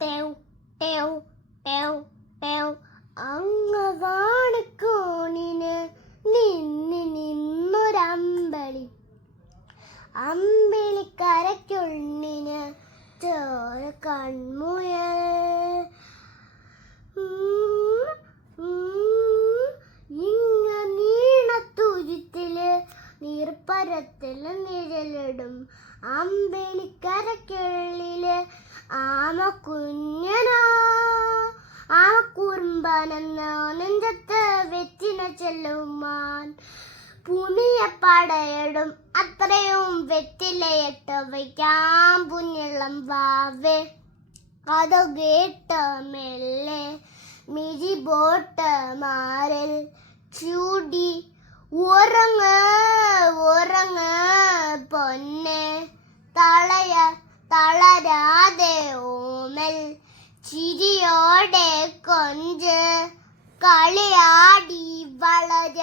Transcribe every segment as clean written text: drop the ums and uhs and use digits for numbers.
ടെവ് ടെവ് ടെവ് ടെവ് അങ്ങവാണ് കോണിന് നിന്നൊരമ്പളി അമ്പിളിക്കരയ്ക്കുള്ളിന് ചോര കൺമുയൽ ഇങ്ങ നീണത്തുരുത്തില് നീർപ്പരത്തില് നിഴലിടും അമ്പിളിക്കരയ്ക്കുള്ളില് ആമ കുഞ്ഞനോ ആ കുറുമ്പനെന്ന് നെഞ്ചത്ത് വെറ്റിന ചെല്ലുമാൻ ഭൂമിയെ പടയിടും അത്രയും വെറ്റിലയിട്ട് വയ്ക്കാം പുഞ്ഞിളം വാവേ കഥ കേട്ട മെല്ലെ മിഴി ബോട്ട് മാറിൽ ചൂടി ഉറങ്ങ് ഉറങ്ങ് പൊന്നെ തളരാതെ ഓമൽ ചിരിയോടെ കൊഞ്ച് കളിയാടി വളര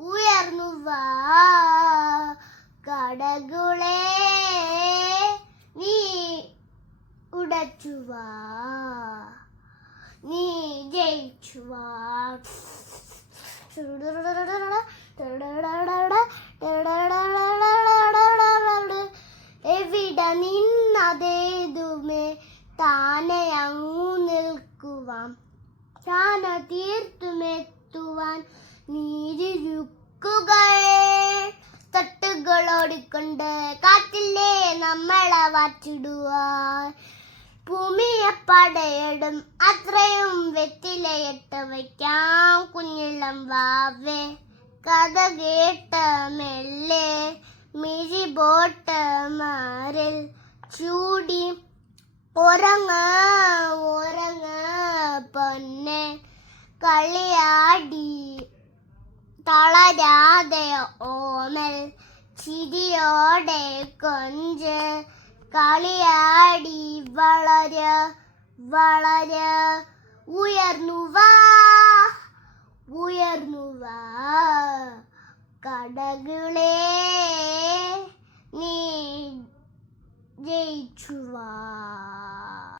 ഉയർന്നു വാ കടകുളെ നീ ഉടച്ചുവാ നീ ജയിച്ചുവാ എവിടെ നിന്നതേതുമേ താനെ അങ്ങു നിൽക്കുവാൻ താന തീർത്തുമെത്തുവാൻ നീരിരുക്കുകൾ തട്ടുകളോടിക്കൊണ്ട് കാറ്റില്ലേ നമ്മളെ വാറ്റിടുവാൻ ഭൂമിയെ പടയിടും അത്രയും വെറ്റിലയിട്ട് വയ്ക്കാം കുഞ്ഞിളം വാവേ കഥ കേട്ട മെല്ലെ മിഴി ബോട്ട് മാറിൽ ചൂടി ഉറങ്ങ് പൊന്നെ കളിയാടി തളരാതെ ഓമൽ ചിരിയോടെ കൊഞ്ച് കളിയാടി വളര ഉയർന്നു വാ കടകുളെ നീ ജയിച്ചുവാ.